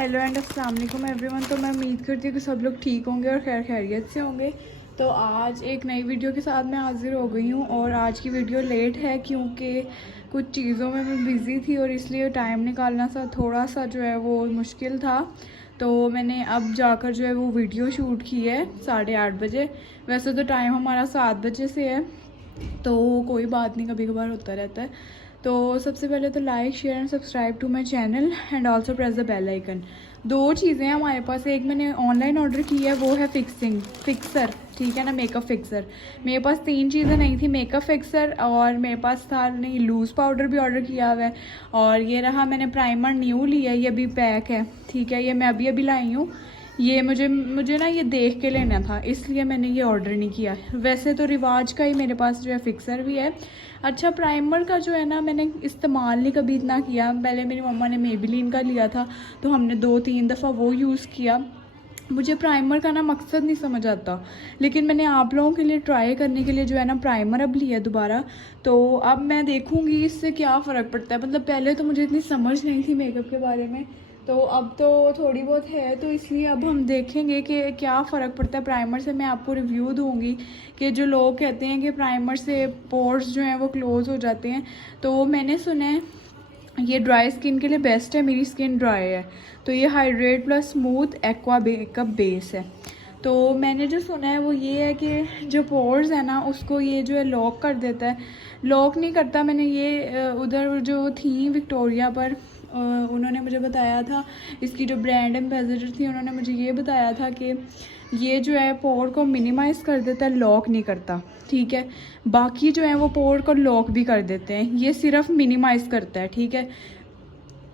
Hello and अस्सलाम वालेकुम everyone. तो मैं उम्मीद करती हूँ कि सब लोग ठीक होंगे और खैर खैरियत से होंगे। तो आज एक नई वीडियो के साथ मैं हाज़िर हो गई हूँ और आज की वीडियो लेट है क्योंकि कुछ चीज़ों में मैं बिज़ी थी और इसलिए टाइम निकालना सा थोड़ा सा जो है वो मुश्किल था। तो मैंने अब जाकर जो है वो वीडियो शूट की है 8:30 बजे। वैसे तो टाइम हमारा 7 बजे से है, तो कोई बात नहीं, कभी कभार होता रहता है। तो सबसे पहले तो like share and subscribe to my channel and also press the bell icon. दो चीज़ें हैं हमारे पास। एक मैंने ऑनलाइन ऑर्डर की है, वो है फिक्सर, ठीक है ना, मेकअप फिक्सर। मेरे पास 3 चीज़ें नहीं थी, मेकअप फिक्सर और मेरे पास था नहीं, लूज़ पाउडर भी ऑर्डर किया हुआ है और ये रहा मैंने प्राइमर न्यू लिया है, ये अभी पैक है, ठीक है। ये मैं अभी अभी लाई हूँ। ये मुझे ना ये देख के लेना था, इसलिए मैंने ये ऑर्डर नहीं किया। वैसे तो रिवाज का ही मेरे पास जो है फिक्सर भी है। अच्छा, प्राइमर का जो है ना मैंने इस्तेमाल नहीं कभी इतना किया। पहले मेरी मम्मा ने मेबेलिन का लिया था तो हमने 2-3 दफ़ा वो यूज़ किया। मुझे प्राइमर का ना मकसद नहीं समझ आता, लेकिन मैंने आप लोगों के लिए ट्राई करने के लिए जो है ना प्राइमर अब लिया दोबारा। तो अब मैं देखूँगी इससे क्या फ़र्क पड़ता है। मतलब पहले तो मुझे इतनी समझ नहीं थी मेकअप के बारे में, तो अब तो थोड़ी बहुत है, तो इसलिए अब हम देखेंगे कि क्या फ़र्क पड़ता है प्राइमर से। मैं आपको रिव्यू दूंगी कि जो लोग कहते हैं कि प्राइमर से पोर्स जो हैं वो क्लोज़ हो जाते हैं, तो मैंने सुना है ये ड्राई स्किन के लिए बेस्ट है। मेरी स्किन ड्राई है, तो ये hydrate plus smooth aqua makeup base है। तो मैंने जो सुना है वो ये है कि जो पोर्स है ना उसको ये जो है लॉक कर देता है। लॉक नहीं करता। मैंने ये उधर जो थी विक्टोरिया पर उन्होंने मुझे बताया था, इसकी जो ब्रांड एम्बेसडर थी उन्होंने मुझे ये बताया था कि ये जो है पोर को मिनिमाइज़ कर देता है, लॉक नहीं करता, ठीक है। बाकी जो है वो पोर को लॉक भी कर देते हैं, ये सिर्फ मिनिमाइज़ करता है, ठीक है।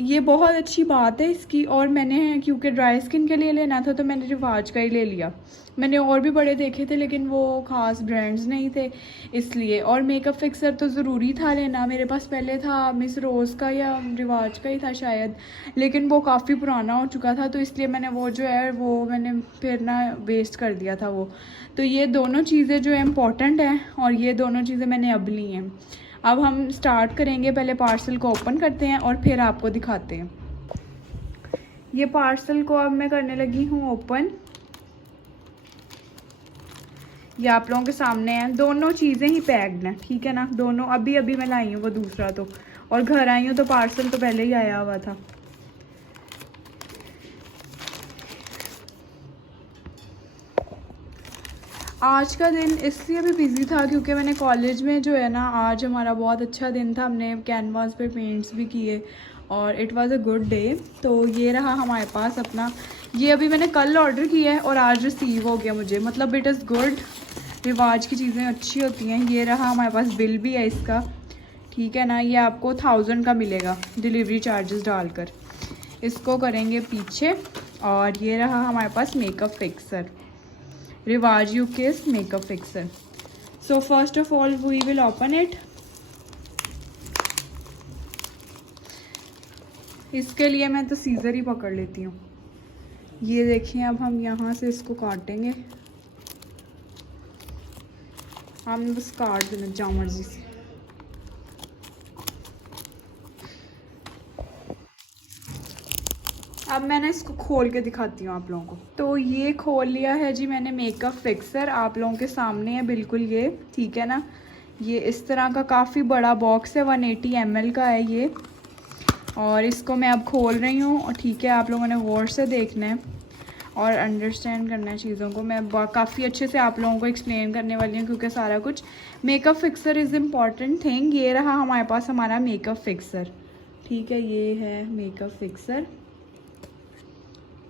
ये बहुत अच्छी बात है इसकी। और मैंने क्योंकि ड्राई स्किन के लिए लेना था तो मैंने रिवाज का ही ले लिया। मैंने और भी बड़े देखे थे लेकिन वो ख़ास ब्रांड्स नहीं थे इसलिए। और मेकअप फिक्सर तो ज़रूरी था लेना। मेरे पास पहले था मिस रोज़ का या रिवाज का ही था शायद, लेकिन वो काफ़ी पुराना हो चुका था, तो इसलिए मैंने वो जो है वो मैंने फिर ना वेस्ट कर दिया था वो। तो ये दोनों चीज़ें जो है इम्पॉर्टेंट हैं और ये दोनों चीज़ें मैंने अब ली हैं। अब हम स्टार्ट करेंगे, पहले पार्सल को ओपन करते हैं और फिर आपको दिखाते हैं। ये पार्सल को अब मैं करने लगी हूँ ओपन। ये आप लोगों के सामने है, दोनों चीज़ें ही पैक्ड हैं, ठीक है ना। दोनों अभी अभी मैं लाई हूँ वो दूसरा तो, और घर आई हूँ तो पार्सल तो पहले ही आया हुआ था। आज का दिन इसलिए भी बिज़ी था क्योंकि मैंने कॉलेज में जो है ना, आज हमारा बहुत अच्छा दिन था। हमने कैनवास पे पेंट्स भी किए और it was a good day. तो ये रहा हमारे पास अपना, ये अभी मैंने कल ऑर्डर किया है और आज रिसीव हो गया मुझे, मतलब इट इज़ गुड। रिवाज की चीज़ें अच्छी होती हैं। ये रहा हमारे पास बिल भी है इसका, ठीक है ना। ये आपको 1000 का मिलेगा डिलीवरी चार्जेस डालकर। इसको करेंगे पीछे। और ये रहा हमारे पास makeup fixer, Rivaj UK's makeup fixer. So first of all we will open it. इसके लिए मैं तो सीजर ही पकड़ लेती हूँ। ये देखिए, अब हम यहाँ से इसको काटेंगे। हम बस काट देना जाओ मर्जी से। अब मैं ना इसको खोल के दिखाती हूँ आप लोगों को। तो ये खोल लिया है जी मैंने मेकअप फिक्सर, आप लोगों के सामने है बिल्कुल ये, ठीक है ना। ये इस तरह का काफ़ी बड़ा बॉक्स है, 180 ml का है ये। और इसको मैं अब खोल रही हूँ और ठीक है, आप लोगों ने गौर से देखना है और अंडरस्टैंड करना है चीज़ों को। मैं काफ़ी अच्छे से आप लोगों को एक्सप्लेन करने वाली हूँ क्योंकि सारा कुछ makeup fixer is important thing. ये रहा हमारे पास हमारा मेकअप फिक्सर, ठीक है। ये है मेकअप फिक्सर,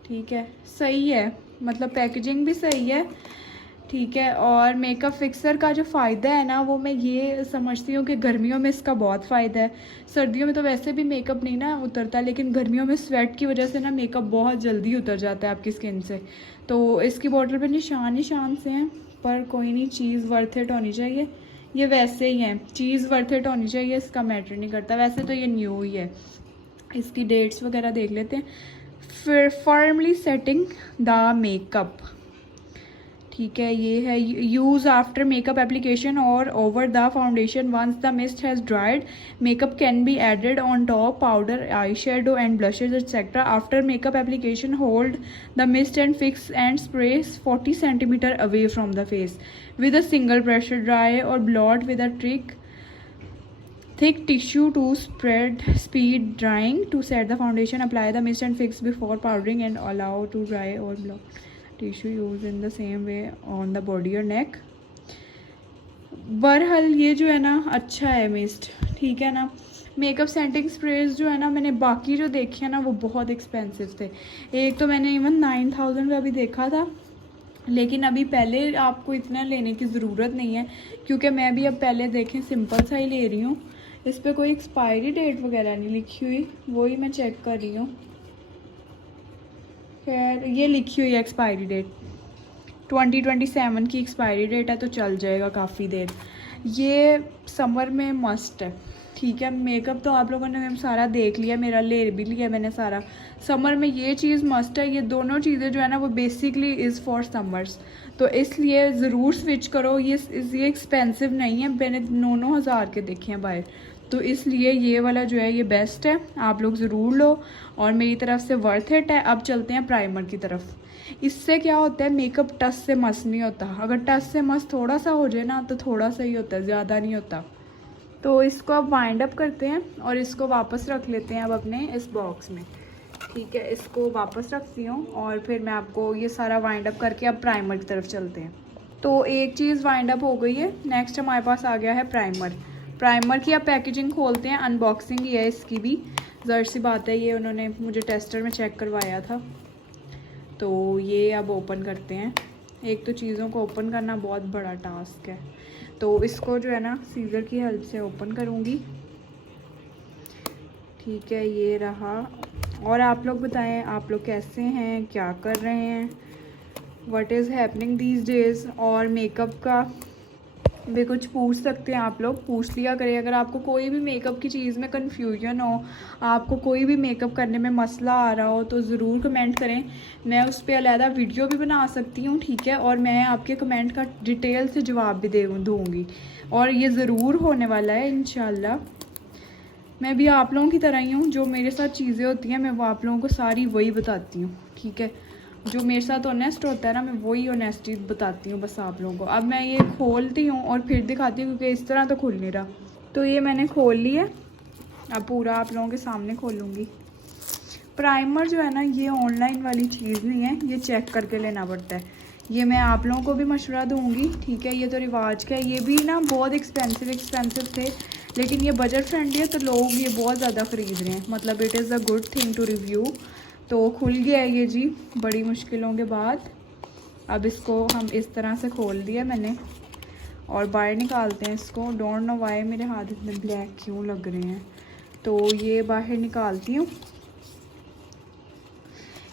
ठीक है, सही है, मतलब पैकेजिंग भी सही है, ठीक है। और मेकअप फिक्सर का जो फ़ायदा है ना, वो मैं ये समझती हूँ कि गर्मियों में इसका बहुत फ़ायदा है। सर्दियों में तो वैसे भी मेकअप नहीं ना उतरता, लेकिन गर्मियों में स्वेट की वजह से ना मेकअप बहुत जल्दी उतर जाता है आपकी स्किन से। तो इसकी बॉटल पर निशान से हैं, पर कोई नहीं, चीज़ वर्थ इट होनी चाहिए। ये वैसे ही है, चीज़ वर्थ इट होनी चाहिए, इसका मैटर नहीं करता। वैसे तो ये न्यू ही है। इसकी डेट्स वगैरह देख लेते हैं। फिर फर्मली सेटिंग द मेकअप, ठीक है, ये है use after makeup application or over the foundation once the mist has dried makeup can be added on top powder eye shadow and blushes etcetera after makeup application hold the mist and fix and spray 40 centimetre away from the face with a single pressure dry or blot with a thick tissue to spread speed drying to set the foundation apply the mist and fix before powdering and allow to dry or block tissue used in the same way on the body or neck। बहरहाल ये जो है ना अच्छा है mist, ठीक है ना। मेकअप सेटिंग स्प्रेज जो है ना मैंने बाकी जो देखे हैं ना वो बहुत एक्सपेंसिव थे। एक तो मैंने इवन 9000 का भी देखा था, लेकिन अभी पहले आपको इतना लेने की ज़रूरत नहीं है क्योंकि मैं भी अब पहले देखें सिंपल सा ही ले रही हूँ। इस पर कोई एक्सपायरी डेट वगैरह नहीं लिखी हुई, वही मैं चेक कर रही हूँ। खैर ये लिखी हुई है एक्सपायरी डेट 2027 की एक्सपायरी डेट है, तो चल जाएगा काफ़ी देर। ये समर में मस्ट है, ठीक है। मेकअप तो आप लोगों ने सारा देख लिया, मेरा ले भी लिया मैंने सारा। समर में ये चीज़ मस्ट है। ये दोनों चीज़ें जो है ना वो बेसिकली इज़ फॉर समर्स, तो इसलिए ज़रूर स्विच करो। ये एक्सपेंसिव नहीं है, मैंने 9-9 हज़ार के देखे हैं बाहर, तो इसलिए ये वाला जो है ये बेस्ट है, आप लोग ज़रूर लो और मेरी तरफ से वर्थ इट है। अब चलते हैं प्राइमर की तरफ। इससे क्या होता है, मेकअप टच से मस नहीं होता। अगर टच से मस थोड़ा सा हो जाए ना तो थोड़ा सा ही होता है, ज़्यादा नहीं होता। तो इसको अब वाइंड अप करते हैं और इसको वापस रख लेते हैं अब अपने इस बॉक्स में, ठीक है। इसको वापस रखती हूँ और फिर मैं आपको ये सारा वाइंड अप करके अब प्राइमर की तरफ चलते हैं। तो एक चीज़ वाइंड अप हो गई है, नेक्स्ट हमारे पास आ गया है प्राइमर। प्राइमर की अब पैकेजिंग खोलते हैं, अनबॉक्सिंग ही है इसकी भी, ज़ाहिर सी बात है, ये उन्होंने मुझे टेस्टर में चेक करवाया था। तो ये अब ओपन करते हैं। एक तो चीज़ों को ओपन करना बहुत बड़ा टास्क है, तो इसको जो है ना सीज़र की हेल्प से ओपन करूँगी, ठीक है। ये रहा। और आप लोग बताएं, आप लोग कैसे हैं, क्या कर रहे हैं, what is happening these days. और मेकअप का भी कुछ पूछ सकते हैं आप लोग, पूछ लिया करें। अगर आपको कोई भी मेकअप की चीज़ में कन्फ्यूजन हो, आपको कोई भी मेकअप करने में मसला आ रहा हो, तो ज़रूर कमेंट करें। मैं उस पर अलहदा वीडियो भी बना सकती हूँ, ठीक है। और मैं आपके कमेंट का डिटेल से जवाब भी दूँगी और ये ज़रूर होने वाला है इंशाल्लाह। मैं भी आप लोगों की तरह ही हूँ, जो मेरे साथ चीज़ें होती हैं मैं वो आप लोगों को सारी वही बताती हूँ, ठीक है। जो मेरे साथ ऑनेस्ट होता है ना, मैं वही ऑनेस्टी बताती हूँ बस आप लोगों को। अब मैं ये खोलती हूँ और फिर दिखाती हूँ क्योंकि इस तरह तो खुल नहीं रहा। तो ये मैंने खोल लिया, अब पूरा आप लोगों के सामने खोलूँगी। प्राइमर जो है ना ये ऑनलाइन वाली चीज़ नहीं है, ये चेक करके लेना पड़ता है। ये मैं आप लोगों को भी मशवरा दूँगी, ठीक है। ये तो रिवाज का है, ये भी ना बहुत एक्सपेंसिव थे, लेकिन ये बजट फ्रेंडली है तो लोग ये बहुत ज़्यादा ख़रीद रहे हैं। मतलब it is a good thing to review. तो खुल गया है ये जी बड़ी मुश्किलों के बाद। अब इसको हम इस तरह से खोल दिया मैंने और बाहर निकालते हैं इसको। डोंट नो वाई मेरे हाथ इतने ब्लैक क्यों लग रहे हैं। तो ये बाहर निकालती हूँ।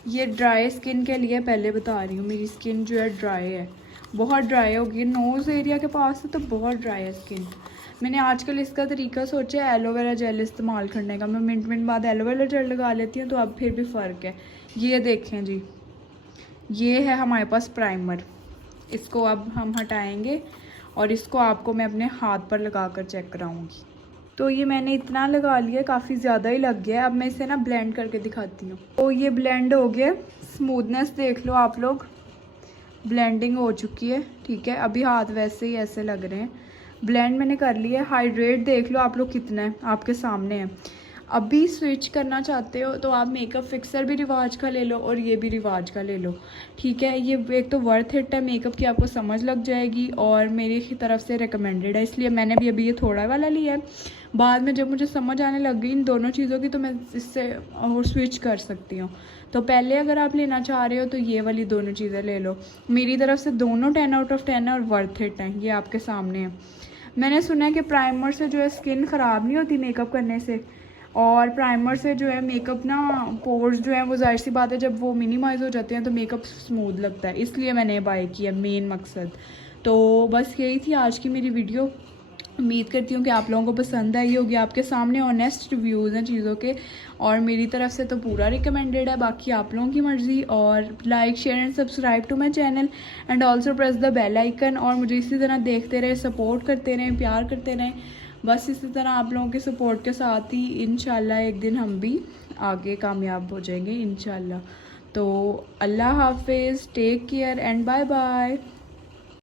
ये ड्राई स्किन के लिए पहले बता रही हूँ, मेरी स्किन जो है ड्राई है, बहुत ड्राई होगी। नोज़ एरिया के पास है तो बहुत ड्राई है स्किन। मैंने आजकल इसका तरीका सोचा है एलोवेरा जेल इस्तेमाल करने का। मैं मिनट बाद एलोवेरा जेल लगा लेती हूँ, तो अब फिर भी फ़र्क है। ये देखें जी, ये है हमारे पास प्राइमर। इसको अब हम हटाएंगे और इसको आपको मैं अपने हाथ पर लगा कर चेक कराऊँगी। तो ये मैंने इतना लगा लिया, काफ़ी ज़्यादा ही लग गया। अब मैं इसे ना ब्लेंड करके दिखाती हूँ। तो ये ब्लेंड हो गया, स्मूथनेस देख लो आप लोग, ब्लेंडिंग हो चुकी है, ठीक है। अभी हाथ वैसे ही ऐसे लग रहे हैं। ब्लेंड मैंने कर लिया। हाइड्रेट देख लो आप लोग कितना है, आपके सामने है। अभी स्विच करना चाहते हो तो आप मेकअप फिक्सर भी रिवाज का ले लो और ये भी रिवाज का ले लो, ठीक है। ये एक तो वर्थ इट है, मेकअप की आपको समझ लग जाएगी और मेरी तरफ से रिकमेंडेड है, इसलिए मैंने भी अभी ये थोड़ा वाला लिया है। बाद में जब मुझे समझ आने लग गई इन दोनों चीज़ों की तो मैं इससे और स्विच कर सकती हूँ। तो पहले अगर आप लेना चाह रहे हो तो ये वाली दोनों चीज़ें ले लो। मेरी तरफ से दोनों 10 आउट ऑफ 10 है और वर्थ इट हैं, ये आपके सामने है। मैंने सुना है कि प्राइमर से जो है स्किन ख़राब नहीं होती मेकअप करने से, और प्राइमर से जो है मेकअप ना पोर्स जो है वो जाहिर सी बात है जब वो मिनिमाइज़ हो जाते हैं तो मेकअप स्मूथ लगता है, इसलिए मैंने बाय किया, मेन मकसद। तो बस यही थी आज की मेरी वीडियो। उम्मीद करती हूँ कि आप लोगों को पसंद आई होगी। आपके सामने ऑनेस्ट रिव्यूज़ हैं चीज़ों के, और मेरी तरफ से तो पूरा रिकमेंडेड है, बाकी आप लोगों की मर्ज़ी। और like share and subscribe to my channel and also press the bell icon, और मुझे इसी तरह देखते रहे, सपोर्ट करते रहें, प्यार करते रहें। बस इसी तरह आप लोगों के सपोर्ट के साथ ही इंशाल्लाह एक दिन हम भी आगे कामयाब हो जाएंगे इंशाल्लाह। तो अल्लाह हाफिज़, take care and bye bye.